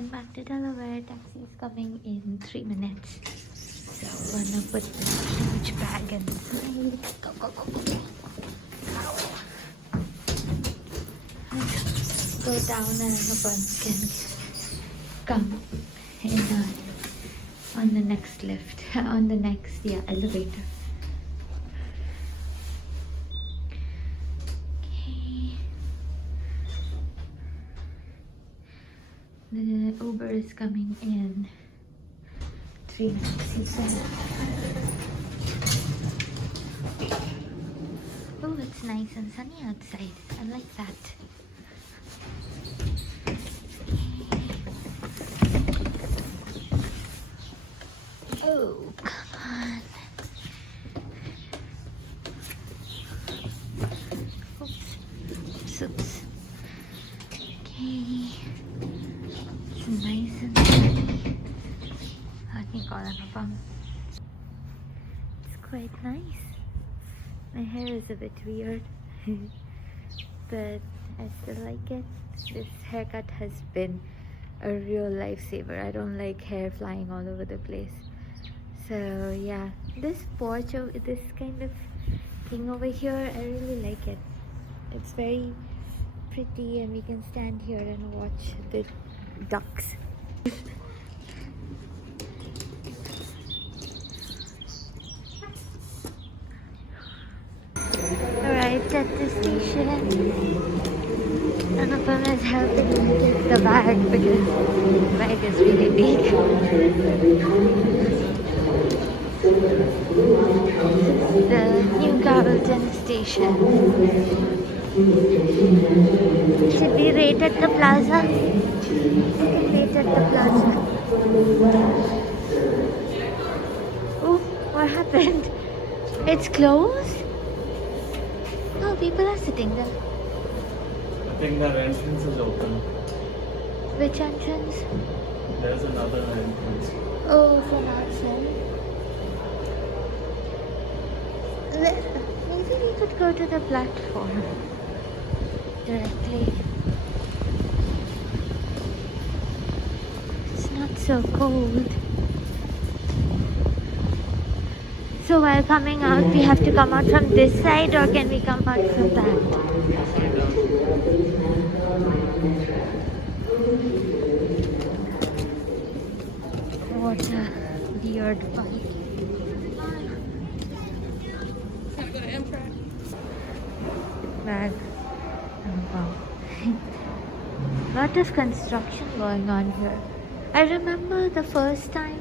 going back to Delaware. Taxi is coming in 3 minutes. So I'm gonna put this huge bag inside. Go, go, go, go, go. Let's go down and Anupan can come in on the next lift. On the next, elevator. Okay. The Uber is coming in 3 minutes, he said. Oh, it's nice and sunny outside. I like that. Oh, come on. Oops. Oops. Okay. It's nice and sunny. Let me call Anupam. It's quite nice. My hair is a bit weird, but I still like it. This haircut has been a real lifesaver. I don't like hair flying all over the place. So yeah, this porch, this kind of thing over here, I really like it. It's very pretty and we can stand here and watch the ducks. Arrived at the station. Anupam is helping me take the bag because the bag is really big. The New Carrollton station. Should we rate at the plaza? We can rate at the plaza. Oh, what happened? It's closed? No, people are sitting there. I think the entrance is open. Which entrance? There's another entrance. Oh, from outside. Maybe we could go to the platform directly. It's not so cold. So while coming out, we have to come out from this side, or can we come out from that? What a weird bike. Bag. Oh, wow. Lot of construction going on here. I remember the first time.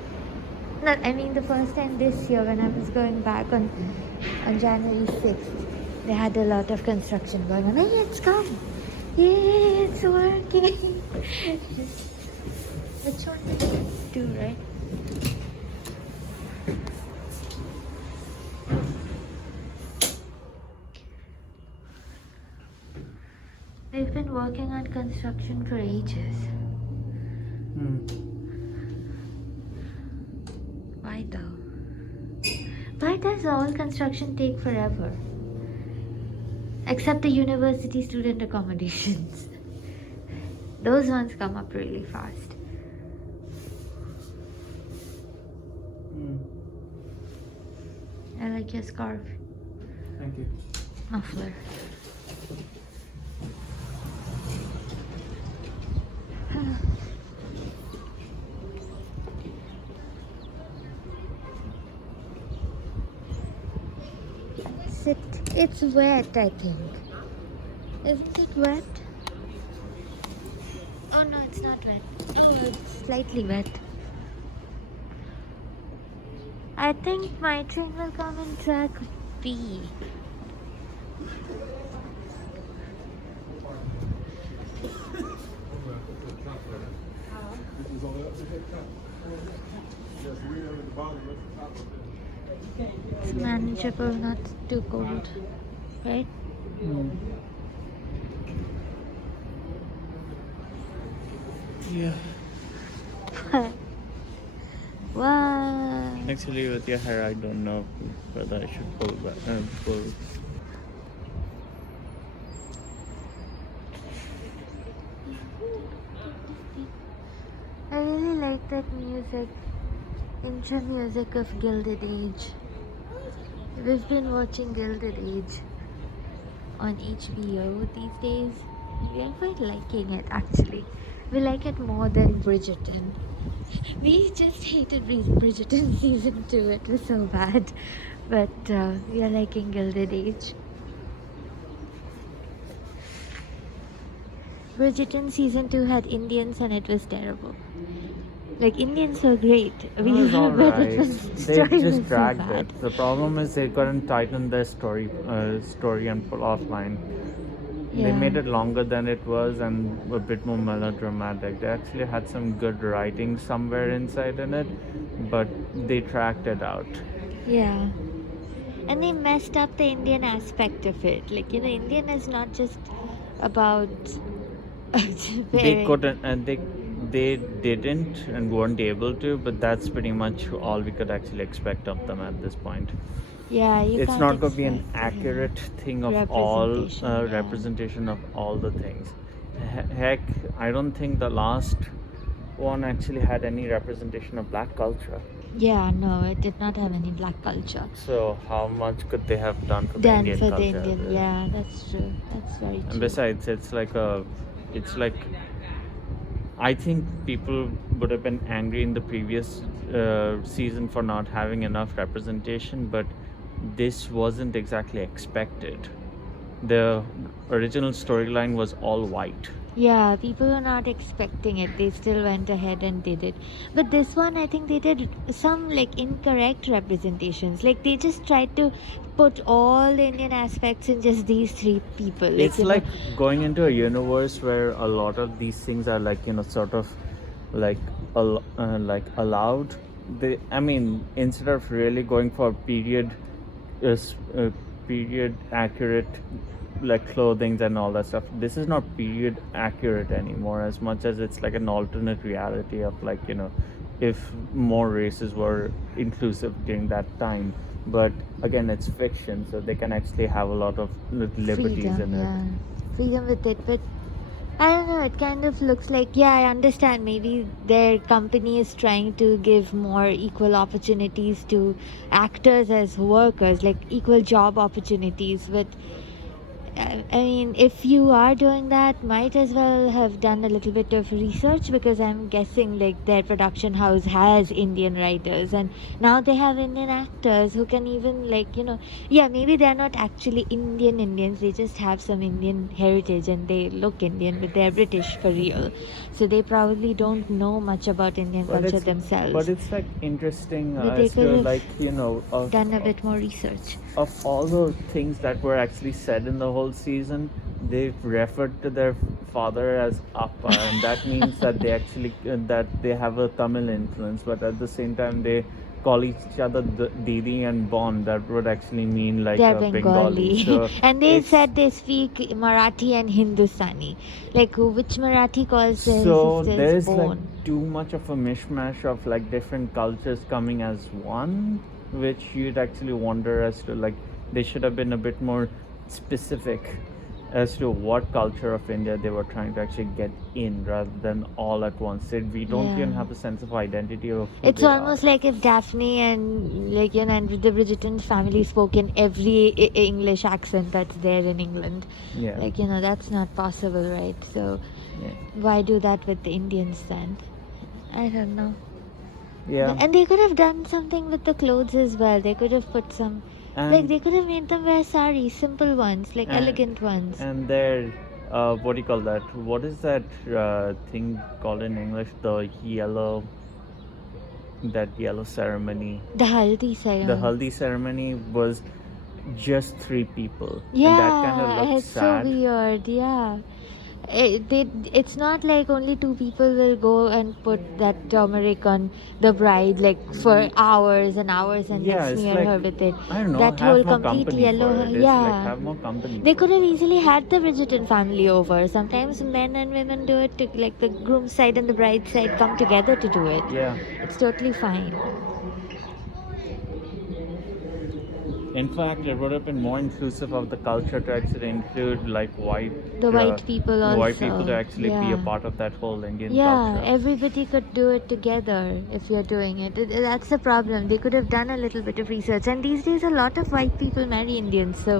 The first time this year when I was going back on January 6th, they had a lot of construction going on. Hey, it's come! Yay, it's working! Which one did it do, right? They've been working on construction for ages. Why though? Why does all construction take forever? Except the university student accommodations. Those ones come up really fast. I like your scarf. Thank you. Muffler. It's wet, I think. Isn't it wet? Oh no, it's not wet. Oh, it's slightly wet. I think my train will come in track B. It's manageable, not too cold, right? Yeah. Wow. Actually, with your hair, I don't know whether I should pull back. Pull. I really like that music, intro music of Gilded Age. We've been watching Gilded Age on HBO these days. We are quite liking it actually. We like it more than Bridgerton. We just hated Bridgerton season 2. It was so bad. But we are liking Gilded Age. Bridgerton season 2 had Indians and it was terrible. Like, Indians were great. It was But alright. it was, They story was just so dragged bad. it. The problem is they couldn't tighten their story and pull off line. They Yeah. made it longer than it was and a bit more melodramatic. They actually had some good writing somewhere inside in it, but they tracked it out. Yeah. And they messed up the Indian aspect of it. Like, Indian is not just about They wearing- couldn't, and they didn't and weren't able to. But that's pretty much all we could actually expect of them at this point. Yeah, you It's can't not going to be an expect, accurate thing of all Representation, yeah. representation of all the things. Heck, I don't think the last one actually had any representation of black culture. Yeah, no, it did not have any black culture. So how much could they have done for the Done Indian for culture? the Indian, yeah, that's true. That's very true. And besides, it's like I think people would have been angry in the previous season for not having enough representation, but this wasn't exactly expected. The original storyline was all white. Yeah, people were not expecting it. They still went ahead and did it. But this one, I think they did some like incorrect representations. Like they just tried to put all the Indian aspects in just these three people. It's you know, like going into a universe where a lot of these things are like sort of like allowed. Instead of really going for period accurate like clothing and all that stuff, this is not period accurate anymore as much as it's like an alternate reality of like if more races were inclusive during that time. But again, it's fiction, so they can actually have a lot of liberties freedom, in it. yeah, freedom with it. But I don't know, it kind of looks like, yeah, I understand maybe their company is trying to give more equal opportunities to actors as workers, like equal job opportunities. But I mean, if you are doing that, might as well have done a little bit of research, because I'm guessing like their production house has Indian writers and now they have Indian actors who can even yeah, maybe they're not actually Indians, they just have some Indian heritage and they look Indian, but they're British for real. So they probably don't know much about Indian culture themselves. But it's like interesting But they as could to have like done a bit more research. of all the things that were actually said in the whole season, they referred to their father as Appa, and that means that they actually that they have a Tamil influence, but at the same time they call each other Didi and Bon. That would actually mean like They're a Bengali. So and they it's- said they speak Marathi and Hindustani. Like which Marathi calls their so sisters there's Bon. like too much of a mishmash of like different cultures coming as one, which you'd actually wonder as to like they should have been a bit more specific as to what culture of India they were trying to actually get in, rather than all at once. We don't Yeah. even have a sense of identity of who It's they almost are. like if Daphne and and the Bridgerton family spoke in every English accent that's there in England. Yeah. That's not possible, right? So Yeah. why do that with the Indians then? I don't know. Yeah. And they could have done something with the clothes as well. They could have put some And, they could have made them wear saris, simple ones, like And- elegant ones. and their what do you call that? What is that thing called in English? The yellow ceremony. The haldi ceremony. The haldi ceremony was just 3 people. Yeah, And that kind of looked it's sad. so weird. Yeah, it's not like only 2 people will go and put that turmeric on the bride like for hours and hours and Yeah, then it's smear like, her with it. I don't know, That have whole more complete company yellow, for it. It's yeah. like have more company. They for could it. have easily had the Bridgerton family over. Sometimes men and women do it, like the groom's side and the bride's side come together to do it. Yeah. It's totally fine. In fact, it would have been more inclusive of the culture to actually include like The white people white people to also. actually be a Yeah. part of that whole Indian Yeah, culture. everybody could do it together if you're doing it. That's the problem. They could have done a little bit of research. And these days, a lot of white people marry Indians, so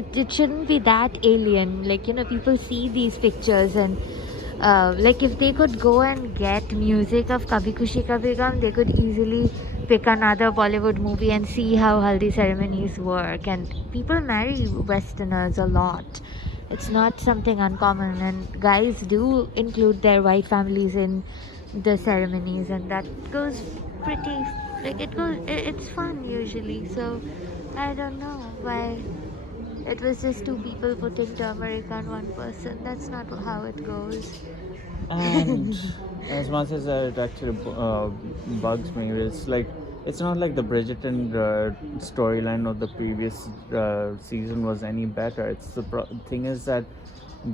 it shouldn't be that alien. Like, people see these pictures, and like if they could go and get music of Kabhi Khushi Kabhi Gum, they could easily pick another Bollywood movie and see how haldi ceremonies work. And people marry Westerners a lot. It's not something uncommon, and guys do include their white families in the ceremonies, and that goes pretty, like, it's fun usually. So I don't know why it was just two people putting turmeric on one person. That's not how it goes. And as much as it actually bugs me, it's not like the Bridgerton storyline of the previous season was any better. It's thing is that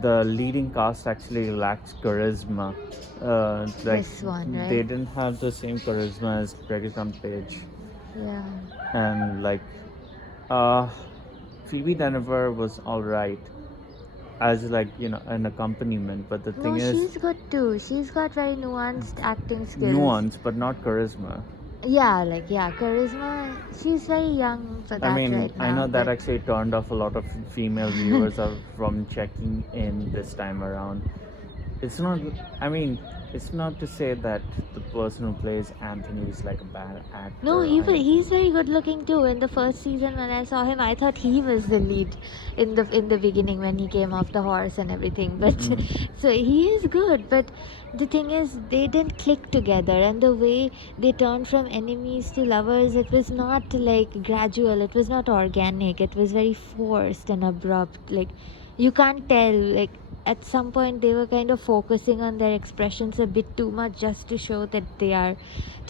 the leading cast actually lacks charisma. This one, right? They didn't have the same charisma as Reggaeton Page. Yeah. And like uh Phoebe Dynevor was alright as like an accompaniment, but the No, thing is she's good too. She's got very nuanced acting skills. nuance but not charisma. Yeah, charisma. She's very young for that I mean, right now. I know that but- actually turned off a lot of female viewers from checking in this time around. It's not. I mean, it's not to say that the person who plays Anthony is like a bad actor. No, he's very good looking too. In the first season, when I saw him, I thought he was the lead in the beginning when he came off the horse and everything. But so he is good. But the thing is, they didn't click together, and the way they turned from enemies to lovers, it was not like gradual. It was not organic. It was very forced and abrupt. Like, you can't tell. Like, at some point they were kind of focusing on their expressions a bit too much just to show that they are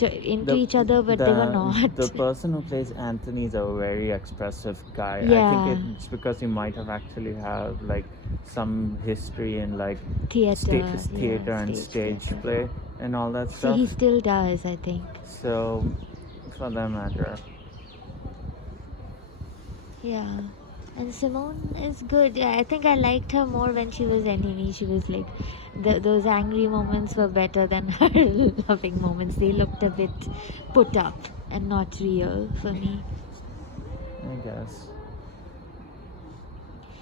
into each other, but they were not. The person who plays Anthony is a very expressive guy. Yeah. I think it's because he might have actually have like some history in like theater and stage theater. play and all that See, stuff. he still does, I think. So, for that matter. Yeah. And Simone is good. I think I liked her more when she was enemy. She was like, those angry moments were better than her loving moments. They looked a bit put up and not real for me. I guess.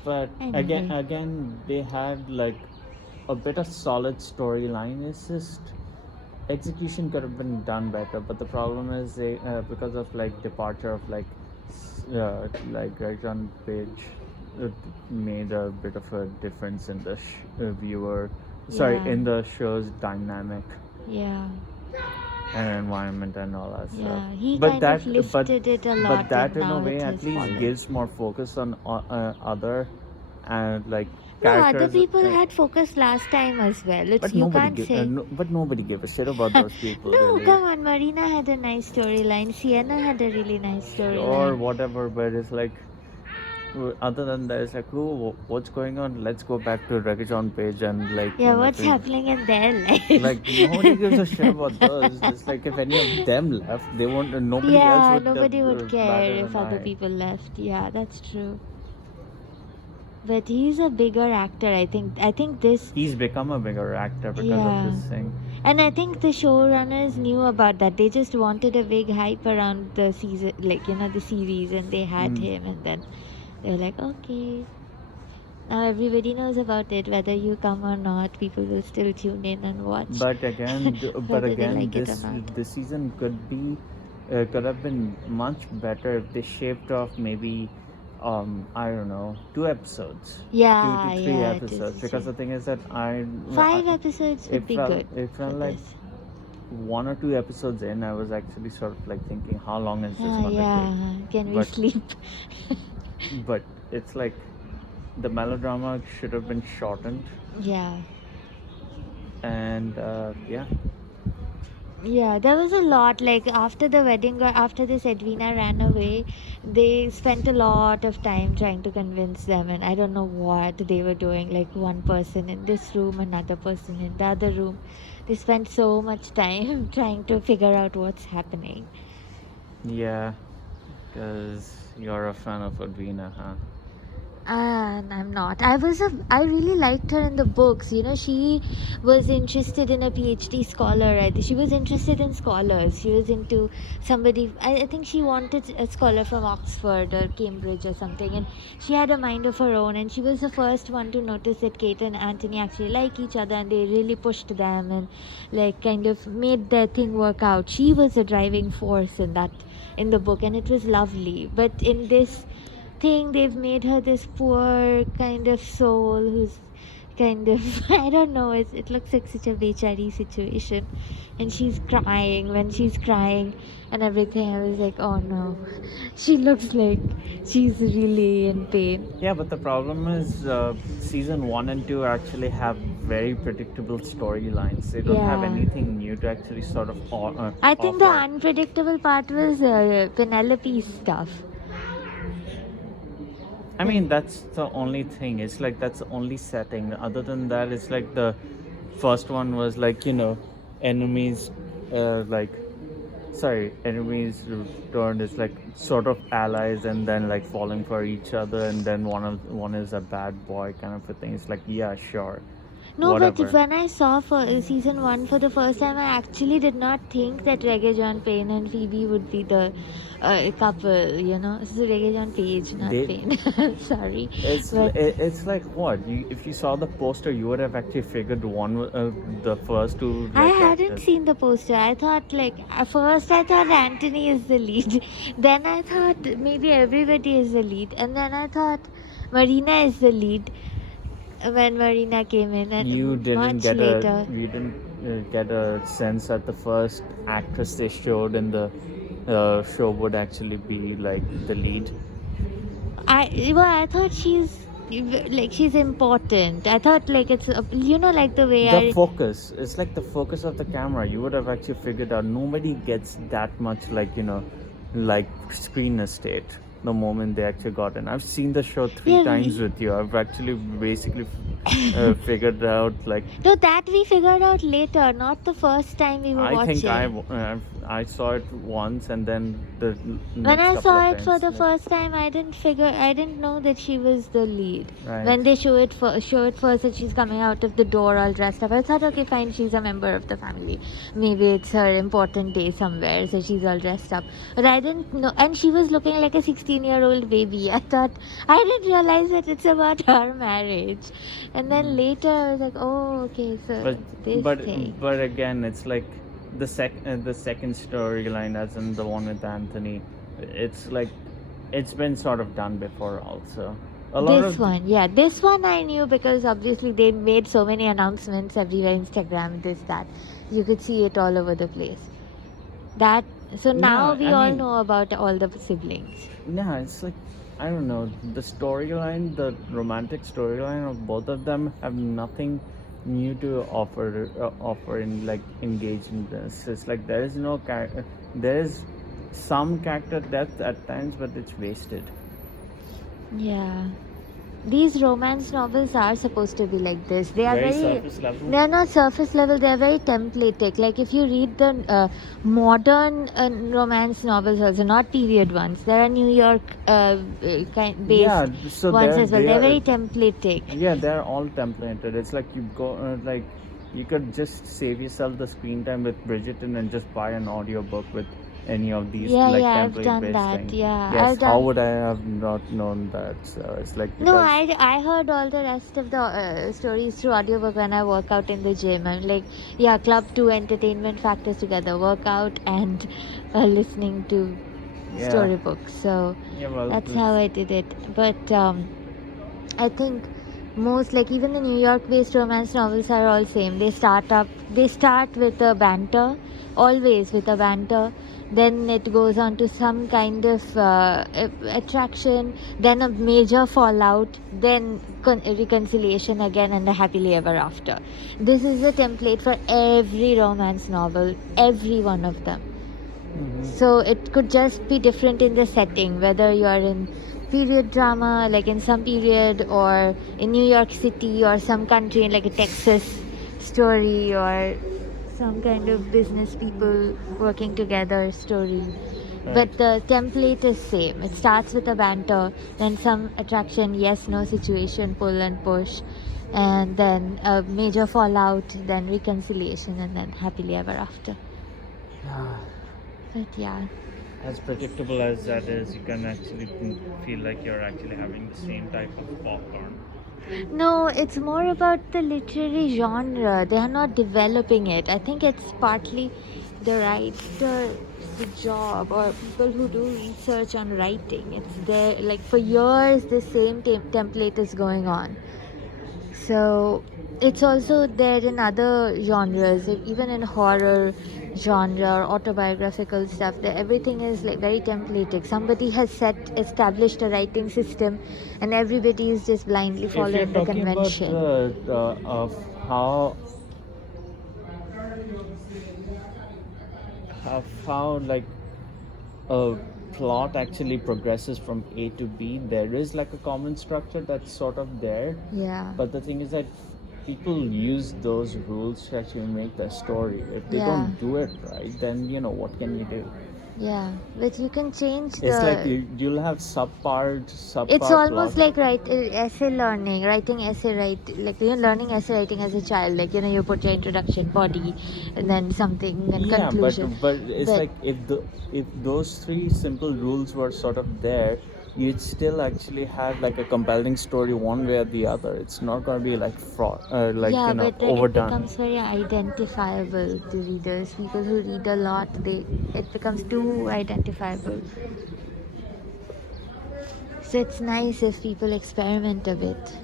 But Anyway. again, they had like a bit of solid storyline. It's just execution could have been done better. But the problem is they because of like departure of like Reggaeton Page, it made a bit of a difference in the viewer. Sorry, Yeah. in the show's dynamic Yeah. and environment and all that stuff. Yeah. He But kind that- of lifted it a lot. But that and in a now way it at has least fallen. gives more focus on other and like No, characters. other people had focus last time as well. But You nobody can't say. but nobody gave a shit about those people. No, really. come on. Marina had a nice storyline. Sienna had a really nice storyline. Or whatever, but it's like other than that, it's like, oh, what's going on? Let's go back to Reggaeton Page and like. Yeah, what's happening in their life? Like nobody gives a shit about those. It's like if any of them left, they won't. Nobody else Yeah, would. nobody would care batted if an other eye. people left. Yeah, that's true. But he's a bigger actor. I think this, He's become a bigger actor because Yeah. of this thing. and I think the showrunners knew about that. They just wanted a big hype around the season, like the series, and they had him, and then they're like, okay. Now everybody knows about it. Whether you come or not, people will still tune in and watch. But again, Whether they like it or not. this season could have been much better if they shaved off maybe I don't know 2 episodes. Yeah, 2 to 3 yeah, episodes. it is, Because yeah. the thing is that 5 episodes would be good. It felt for like this. 1 or 2 episodes in, I was actually sort of like thinking, how long is this going to Yeah, can we But- sleep? take? But it's like the melodrama should have been shortened, Yeah. and yeah. Yeah, there was a lot. Like after the wedding, or after this Edwina ran away, they spent a lot of time trying to convince them, and I don't know what they were doing. Like one person in this room, another person in the other room. They spent so much time trying to figure out what's happening. Yeah, because You're a fan of Edwina, huh? I'm not. I really liked her in the books. You know, she was interested in a PhD scholar. I think she was interested in scholars. She was into somebody. I think she wanted a scholar from Oxford or Cambridge or something. And she had a mind of her own. And she was the first one to notice that Kate and Anthony actually like each other, and they really pushed them and like kind of made their thing work out. She was a driving force in the book, and it was lovely. But in this thing, they've made her this poor kind of soul who's kind of I don't know, it looks like such a bechari situation, and she's crying when she's crying and everything. I was like, oh no, she looks like she's really in pain. Yeah, but the problem is season 1 and 2 actually have very predictable storylines. They don't have Yeah. anything new to actually sort of I think the offer. unpredictable part was Penelope's stuff. I mean, that's the only thing. It's like that's the only setting. Other than that, it's like the first one was like, enemies, like, sorry, enemies turned is like sort of allies, and then like falling for each other, and then one is a bad boy kind of a thing. It's like, yeah, sure, No, whatever. but when I saw for season 1 for the first time, I actually did not think that Reggae John Payne and Phoebe would be the couple, you know. This is Reggae John Page, not They- Payne. Sorry. It's But- it's like what if you saw the poster, you would have actually figured the first two. I like, hadn't actors. seen the poster. I thought at first I thought Anthony is the lead. Then I thought maybe everybody is the lead. And then I thought Marina is the lead when Marina came in, and You didn't much get later. you didn't get a sense that the first actress they showed in the show would actually be like the lead. I thought she's important. I thought like it's like the way The focus, it's like the focus of the camera. You would have actually figured out nobody gets that much like screen estate the moment they actually got in. I've seen the show three Yeah, times with you. I've actually basically figured out like No, that we figured out later, not the first time we were I watching. think I saw it once, and then the When I next saw couple it of for times, the like- first time, I didn't know that she was the lead. Right. When they show it first that she's coming out of the door all dressed up, I thought, okay, fine, she's a member of the family. Maybe it's her important day somewhere, so she's all dressed up. But I didn't know, and she was looking like a 16-year-old baby. I didn't realize that it's about her marriage. And then later, I was like, oh, okay, so this thing. but again, it's like the second storyline, as in the one with Anthony. It's like it's been sort of done before also. This one I knew because obviously they made so many announcements everywhere, Instagram, this, that. You could see it all over the place. So now No, we I all mean- know about all the siblings. Yeah, it's like I don't know, the storyline, the romantic storyline of both of them have nothing new to offer in like engage in this. It's like there is no there is some character depth at times, but it's wasted. Yeah. These romance novels are supposed to be like this. They are Very very surface level. they're not surface level, they're very templatic. Like if you read the modern romance novels also, not period ones, there are New York based Yeah, so ones they're- as well. they They're are- very templatic. Yeah, they're all templated. It's like you go like you could just save yourself the screen time with Bridgerton and just buy an audiobook with any of these Yeah, like yeah, I've template done based that. things. Yeah, Yes, I've how done- would I have not known that? So it's like No, because- I heard all the rest of the stories through audiobook when I work out in the gym. I'm like, yeah, club 2 entertainment factors together, workout and listening to Yeah. storybooks. So Yeah, well, that's how I did it. But I think most, like even the New York based romance novels are all same. They start with a banter, always with a banter. Then it goes on to some kind of attraction, then a major fallout, then reconciliation again, and a happily ever after. This is the template for every romance novel, every one of them. Mhm. So it could just be different in the setting, whether you are in period drama, like in some period, or in New York City, or some country, like a Texas story, or some kind of business people working together story. but Right. the template is same. It starts with a banter, then some attraction, yes, no situation, pull and push, and then a major fallout, then reconciliation, and then happily ever after. Yeah. But yeah, As predictable as that is, you can actually feel like you're actually having the same type of popcorn. no, it's more about the literary genre. They are not developing it. I think it's partly the writer, the job, or people who do research on writing. It's there, like for years, the same template is going on. So it's also there in other genres, even in horror genre or autobiographical stuff. That everything is like very templated. Somebody has established a writing system, and everybody is just blindly If you're following the talking about convention. of how like a plot actually progresses from A to B, there is like a common structure that's sort of there. Yeah. But the thing is that people use those rules to actually make their story. If they Yeah. don't do it right, then what can you do? Yeah, but you can change It's like the. you'll have subpar It's almost plot. like essay learning, writing essay like learning essay writing as a child. Like you put your introduction, body, and then something and Yeah, conclusion. but it's But like if those three simple rules were sort of there, you'd still actually have like a compelling story one way or the other. It's not gonna be like fraud, yeah, but then it overdone. becomes very identifiable to readers. People who read a lot, it becomes too identifiable. So it's nice if people experiment a bit.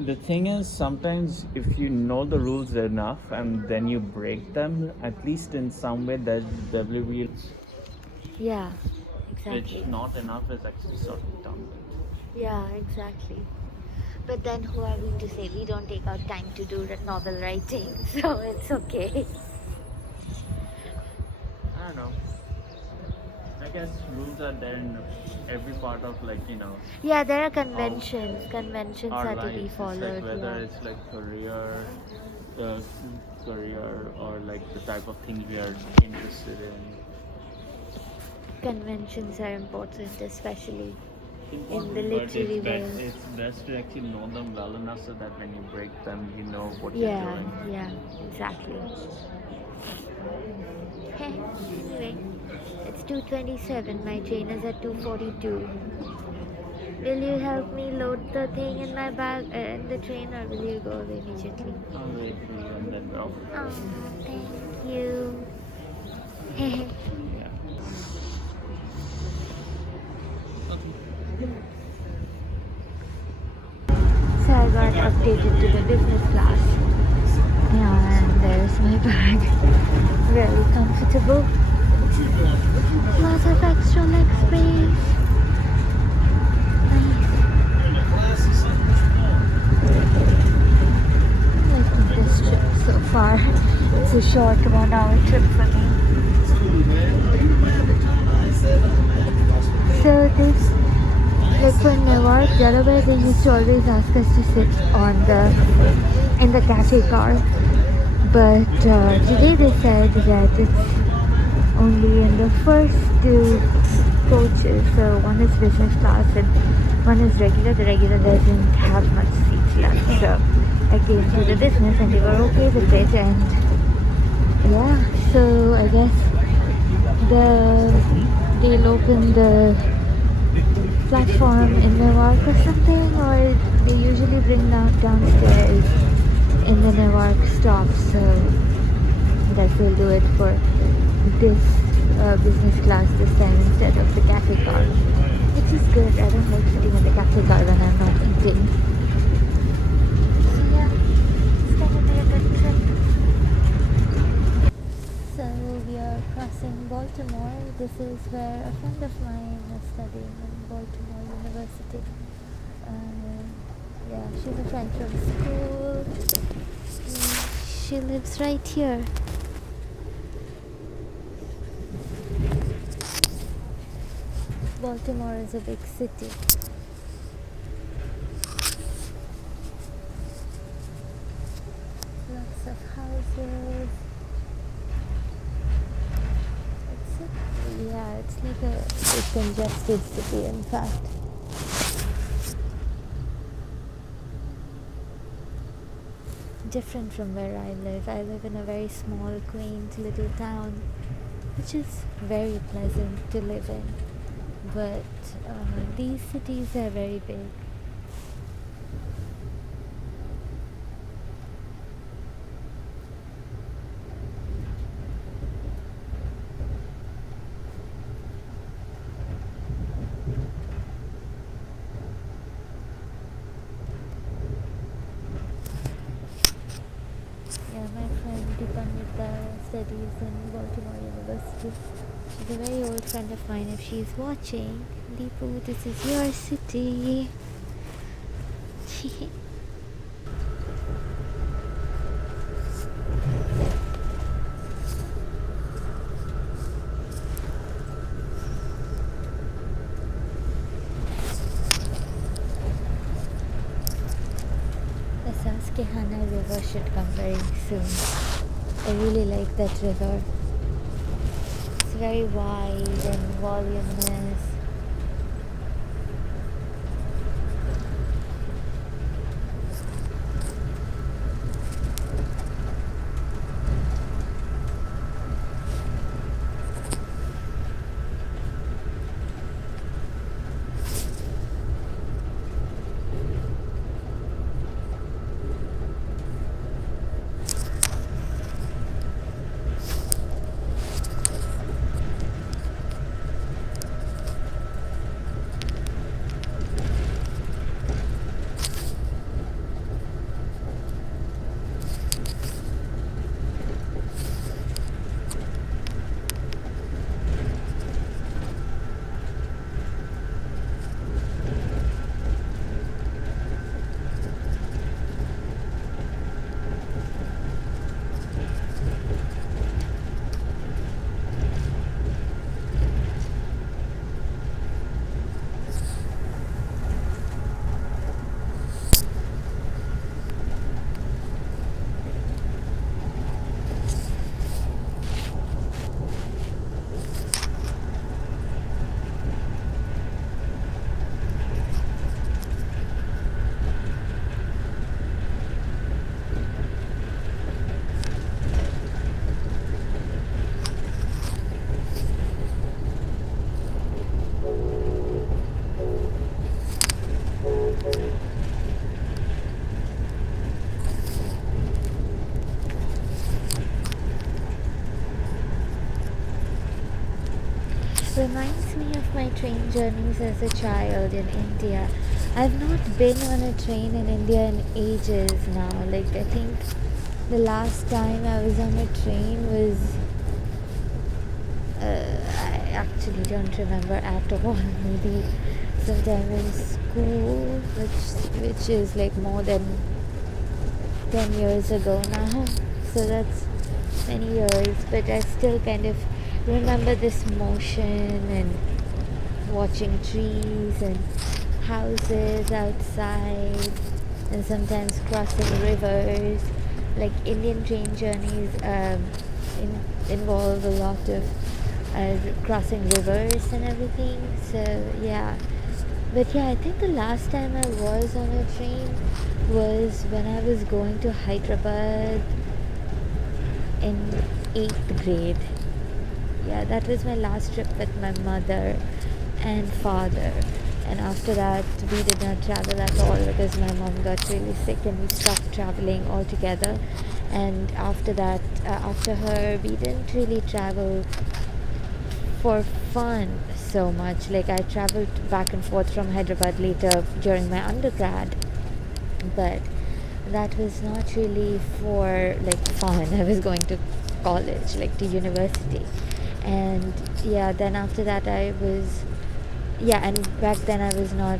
The thing is, sometimes if you know the rules enough and then you break them, at least in some way, there will be. Yeah, exactly. Which not enough is actually sort of dumb. Yeah, exactly. But then who are we to say we don't take out time to do novel writing? So it's okay. I don't know. I guess rules are there in every part of Yeah, there are conventions. Conventions our are to lives. be It's followed. like whether Yeah. it's like the career or like the type of things we are interested in. Conventions are important, especially in the Important, but literary world. it's best to actually know them well enough so that when you break them, you know what Yeah, you're doing. yeah, exactly. Hey, anyway, it's 2:27. My train is at 2:42. Will you help me load the thing in my bag in the train, or will you go away immediately? I'll wait for you and then go. Oh, thank you. Yeah. So I got updated to the business class. And there's my bag. Very comfortable. Lots of extra leg space. Nice. Liking this trip so far. It's a short 1 hour trip for me. So this, like for Newark, Delaware, they used to always ask us to sit in the cafe car. But today they said that it's only in the first two coaches. So one is business class and one is regular. The regular doesn't have much seats left. So I came to the business and they were okay with it. And yeah, so I guess they'll open the platform in Newark or something, or they usually bring downstairs in the Newark stop. So I guess they'll do it for this business class this time instead of the cafe car, which is good. I don't like sitting in the cafe car when I'm not eating. So yeah, it's gonna be a good trip. So we are crossing Baltimore. This is where a friend of mine is studying in Baltimore University. Yeah, she's a friend from school. She lives right here. Baltimore is a big city. Lots of houses. It's a a congested city, in fact. Different from where I live. I live in a very small, quaint little town, which is very pleasant to live in. But these cities are very big. Yeah, my friend Deepamrita studies in Baltimore University. She's a very old friend of mine. If she's watching, Deepu, this is your city. The Susquehanna River should come very soon. I really like that river. It's very wide and voluminous. Reminds me of my train journeys as a child in India. I've not been on a train in India in ages now. Like, I think the last time I was on a train was I actually don't remember at all. Maybe sometime in school, which is like more than 10 years ago now. So that's many years, but I still kind of remember this motion and watching trees and houses outside, and sometimes crossing rivers. Like, Indian train journeys involve a lot of crossing rivers and everything. So yeah, but yeah, I think the last time I was on a train was when I was going to Hyderabad in 8th grade. Yeah, that was my last trip with my mother and father. And after that, we did not travel at all because my mom got really sick and we stopped traveling altogether. And after that, after her, we didn't really travel for fun so much. Like, I traveled back and forth from Hyderabad later during my undergrad, but that was not really for like fun. I was going to college, like to university. And yeah, then after that and back then I was not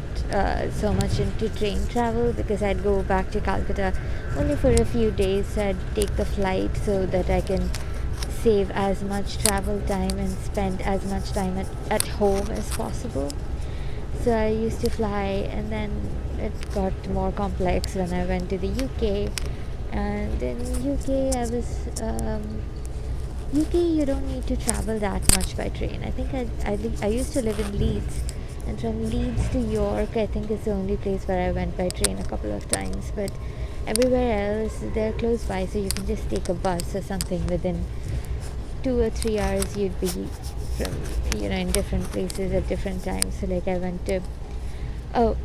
so much into train travel because I'd go back to Calcutta only for a few days. So I'd take the flight so that I can save as much travel time and spend as much time at home as possible. So I used to fly, and then it got more complex when I went to the UK. And in UK I was, I was going to Calcutta, and then I had to take the flight so that I can save as much travel time and spend as much time at home as possible. So I used to fly, and then it got more complex when I went to the UK. And in UK I was, I was going to Calcutta, and then I had to take the flight so that I can save as much travel time and spend as much time at home as possible. So I used to fly, and then UK, you don't need to travel that much by train. I think I used to live in Leeds, and from Leeds to York, I think is the only place where I went by train a couple of times. But everywhere else, they're close by, so you can just take a bus or something. Within 2 or 3 hours, you'd be from in different places at different times. So like I went to oh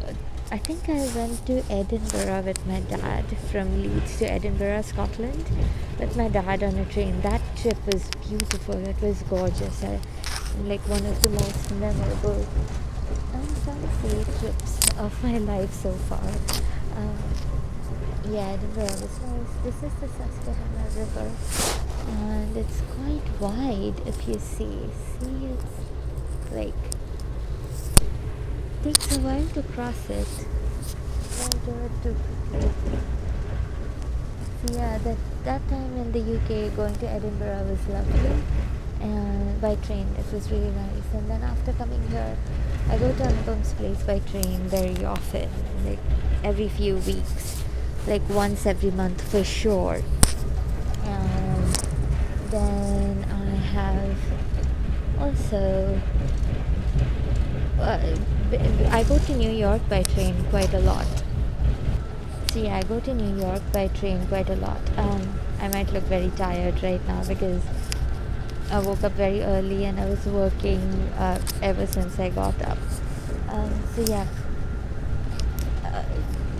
I think I went to Edinburgh with my dad, from Leeds to Edinburgh, Scotland, with my dad on a train. That trip was beautiful. It was gorgeous. Like one of the most memorable and fancy trips of my life so far. Um, yeah, Edinburgh was nice. This is the Susquehanna River, and it's quite wide if you see. See, it's like takes a while to cross it. I'll do it too quickly. So yeah, that time in the UK, going to Edinburgh was lovely, and by train it was really nice. And then after coming here, I go to Anupam's place by train very often, like every few weeks, like once every month for sure. And then I have also I go to New York by train quite a lot. So yeah, I go to New York by train quite a lot. I might look very tired right now because I woke up very early and I was working ever since I got up. So yeah,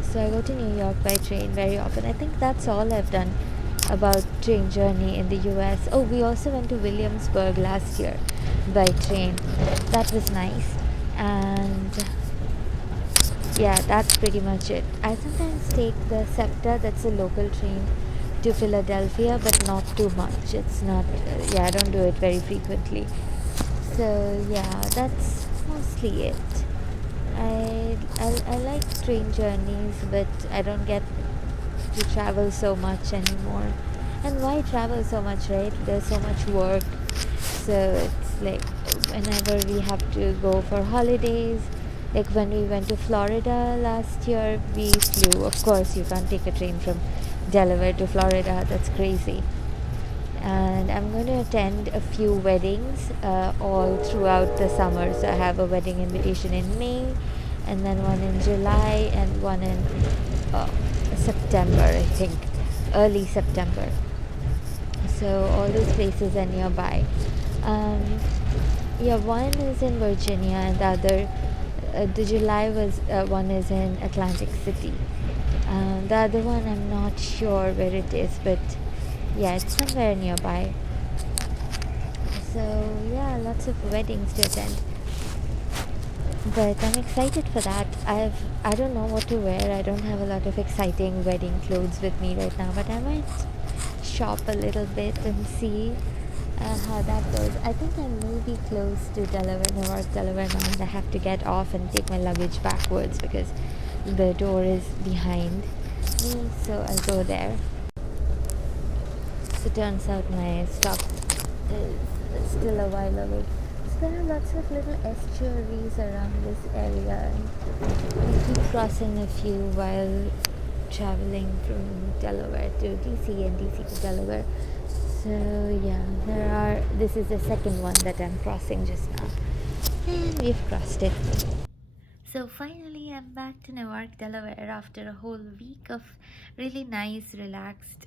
so I go to New York by train very often. I think that's all I've done about train journey in the US. Oh, we also went to Williamsburg last year by train. That was nice. And yeah, that's pretty much it. I sometimes take the SEPTA, that's a local train, to Philadelphia, but not too much. It's not, I don't do it very frequently. So yeah, that's mostly it. I like train journeys, but I don't get to travel so much anymore. And why travel so much, right? There's so much work. So it's like whenever we have to go for holidays, like when we went to Florida last year, we flew. Of course, you can't take a train from Delaware to Florida. That's crazy. And I'm going to attend a few weddings all throughout the summer. So I have a wedding invitation in May, and then one in July, and one in September, I think, early September. So all those places are nearby. One is in Virginia, and the other, the July one is in Atlantic City. The other one, I'm not sure where it is, but yeah, it's somewhere nearby. So yeah, lots of weddings to attend. But I'm excited for that. I don't know what to wear. I don't have a lot of exciting wedding clothes with me right now, but I might shop a little bit and see how that goes. I think I may be close to Newark, Delaware now, and I have to get off and take my luggage backwards because the door is behind me, so I'll go there. So turns out my stop is still a while away. So there are lots of little estuaries around this area, and we keep crossing a few while traveling from Delaware to DC and DC to Delaware. So yeah, this is the second one that I'm crossing just now, and we've crossed it. So finally, I'm back to Newark, Delaware after a whole week of really nice, relaxed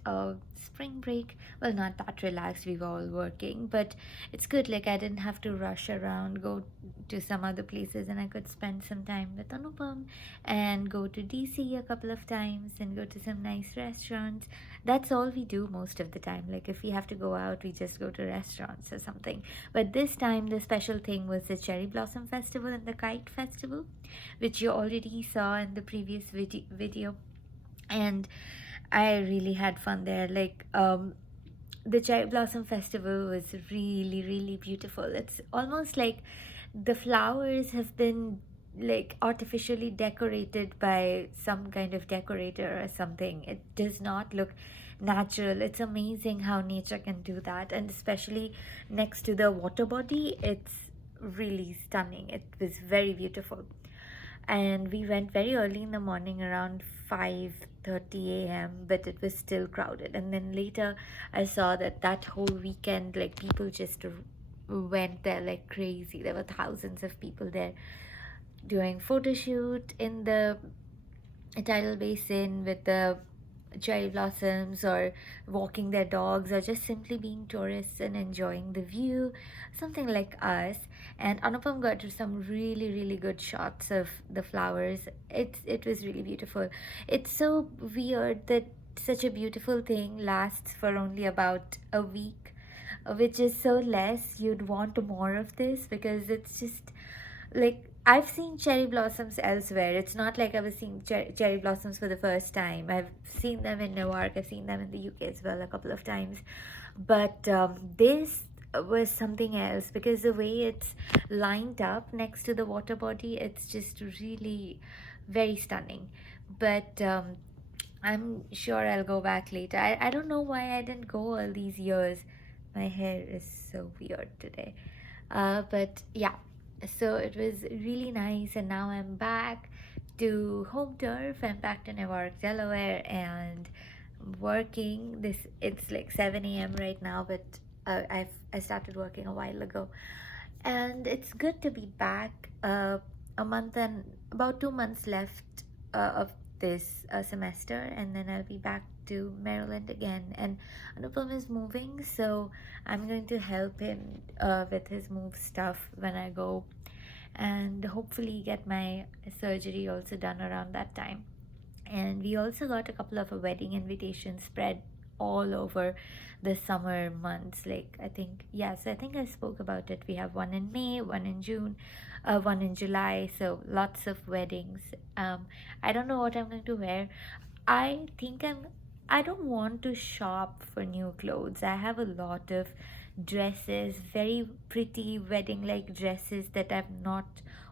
spring break. Well, not that relaxed, we were all working, but it's good. Like, I didn't have to rush around, go to some other places, and I could spend some time with Anupam and go to DC a couple of times and go to some nice restaurants. That's all we do most of the time. Like, if we have to go out, we just go to restaurants or something. But this time, the special thing was the Cherry Blossom Festival and the Kite Festival, which you already saw in the previous video, and I really had fun there. Like, the Cherry Blossom Festival was really, really beautiful. It's almost like the flowers have been like artificially decorated by some kind of decorator or something. It does not look natural. It's amazing how nature can do that, and especially next to the water body, it's really stunning. It was very beautiful. And we went very early in the morning, around 5 8:30 a.m., but it was still crowded. And then later I saw that whole weekend, like, people just went there like crazy. There were thousands of people there doing photo shoot in the tidal basin with the cherry blossoms, or walking their dogs, or just simply being tourists and enjoying the view, something like us. And Anupam got some really, really good shots of the flowers. It was really beautiful. It's so weird that such a beautiful thing lasts for only about a week, which is so less. You'd want more of this, because it's just like, I've seen cherry blossoms elsewhere. It's not like I was seeing cherry blossoms for the first time. I've seen them in Newark, I've seen them in the UK as well a couple of times. But this was something else, because the way it's lined up next to the water body, it's just really very stunning. But I'm sure I'll go back later. I don't know why I didn't go all these years. My hair is so weird today. But yeah, so it was really nice, and now I'm back to home turf. I'm back to Newark, Delaware, and working. It's like 7 a.m. right now, but I started working a while ago, and it's good to be back. A month and about 2 months left of this semester, and then I'll be back to Maryland again. And Anupam is moving, so I'm going to help him with his move stuff when I go, and hopefully get my surgery also done around that time. And we also got a couple of wedding invitations spread all over the summer months. Like, I think, yeah, so I think I spoke about it. We have one in May, one in June, one in July, so lots of weddings. I don't know what I'm going to wear. I think I don't want to shop for new clothes. I have a lot of dresses, very pretty wedding like dresses that I've not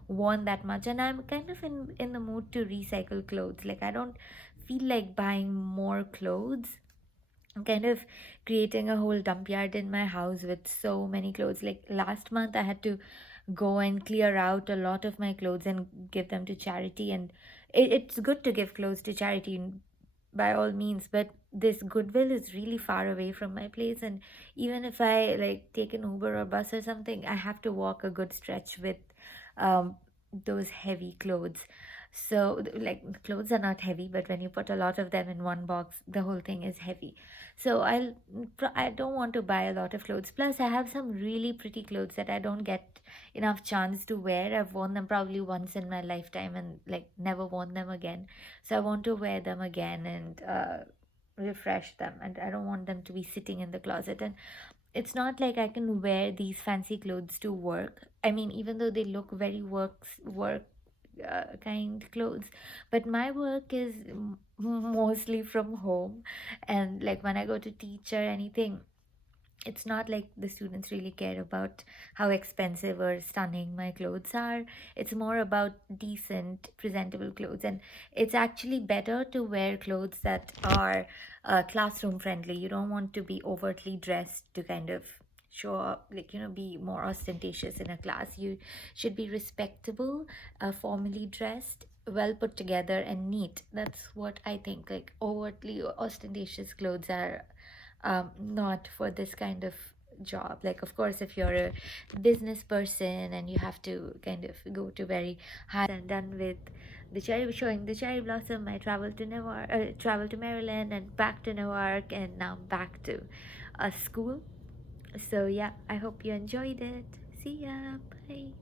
worn that much, and I'm kind of in the mood to recycle clothes. Like, I don't feel like buying more clothes. I'm kind of creating a whole dump yard in my house with so many clothes. Like, last month I had to go and clear out a lot of my clothes and give them to charity. And it's good to give clothes to charity by all means, but this Goodwill is really far away from my place, and even if I like take an Uber or bus or something, I have to walk a good stretch with um those heavy clothes. So like, clothes are not heavy, but when you put a lot of them in one box, the whole thing is heavy. So I don't want to buy a lot of clothes. Plus, I have some really pretty clothes that I don't get enough chance to wear. I've worn them probably once in my lifetime and like never worn them again. So I want to wear them again and refresh them, and I don't want them to be sitting in the closet. And it's not like I can wear these fancy clothes to work. I mean, even though they look very work kind clothes, but my work is mostly from home. And like, when I go to teach or anything, it's not like the students really care about how expensive or stunning my clothes are. It's more about decent, presentable clothes. And it's actually better to wear clothes that are classroom friendly. You don't want to be overtly dressed to kind of show up, like, be more ostentatious in a class. You should be respectable, formally dressed, well put together, and neat. That's what I think. Like, overtly ostentatious clothes are not for this kind of job. Like, of course, if you're a business person and you have to kind of go to very high, and done with showing the cherry blossom, I traveled to traveled to Maryland and back to Newark, and now back to school. So yeah, I hope you enjoyed it. See ya. Bye.